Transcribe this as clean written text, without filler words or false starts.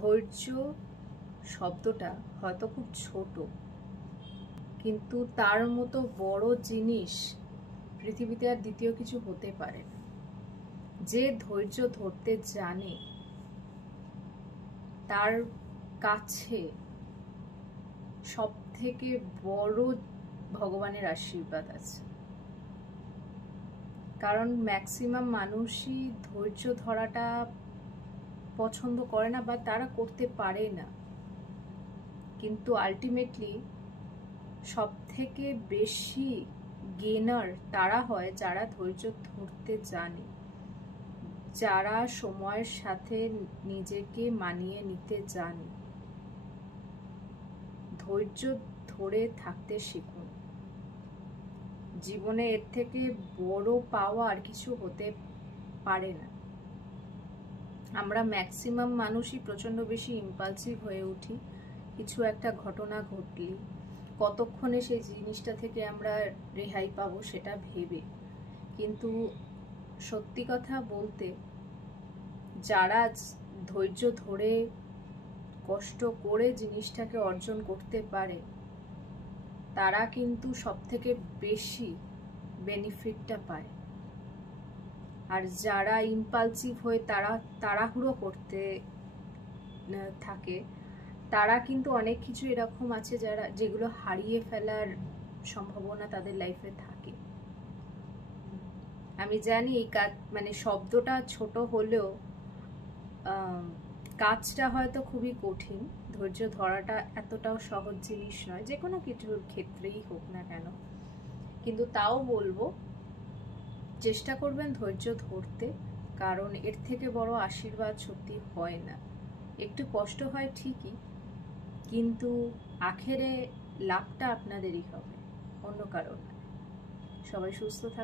ধৈর্য শব্দটা হয়তো খুব ছোট, কিন্তু তার মতো বড় জিনিস পৃথিবীতে আর দ্বিতীয় কিছু হতে পারে না। যে ধৈর্য ধরতে জানে তার কাছে সব থেকে বড় ভগবানের আশীর্বাদ আছে। কারণ ম্যাক্সিমাম মানুষই ধৈর্য ধরাটা পছন্দ করে না বা তারা করতে পারে না, কিন্তু আলটিমেটলি সব থেকে বেশি গেনার তারা হয় যারা ধৈর্য ধরতে জানে, যারা সময়ের সাথে নিজেকে মানিয়ে নিতে জানে। ধৈর্য ধরে থাকতে শিখুন। জীবনে এর থেকে বড় পাওয়া আর কিছু হতে পারে না। আমরা ম্যাক্সিমাম মানুষই প্রচন্ড বেশি ইম্পালসিভ হয়ে উঠি। কিছু একটা ঘটনা ঘটলে কতক্ষণে সেই জিনিসটা থেকে আমরা রেহাই পাবো সেটা ভেবে, কিন্তু সত্যি কথা বলতে যারা ধৈর্য ধরে কষ্ট করে জিনিসটাকে অর্জন করতে পারে তারা কিন্তু সব থেকে বেশি বেনিফিটটা পায়। আর যারা ইম্পালসিভ হয়ে তাড়াহুড়ো করতে থাকে তারা কিন্তু অনেক কিছু এরকম আছে যেগুলো হারিয়ে ফেলার সম্ভাবনা তাদের লাইফে থাকে। আমি জানি এই কাজ শব্দটা ছোট হলেও কাজটা হয়তো খুবই কঠিন। ধৈর্য ধরাটা এতটাও সহজ জিনিস নয়, যে কোনো কিছুর ক্ষেত্রেই হোক না কেন। কিন্তু তাও বলবো চেষ্টা করবেন ধৈর্য ধরতে, কারণ এর থেকে বড় আশীর্বাদ সত্যি হয় না। একটু কষ্ট হয় ঠিকই, কিন্তু আখেরে লাভটা আপনাদেরই হবে, অন্য কারণ না। সবাই সুস্থ থাকুন।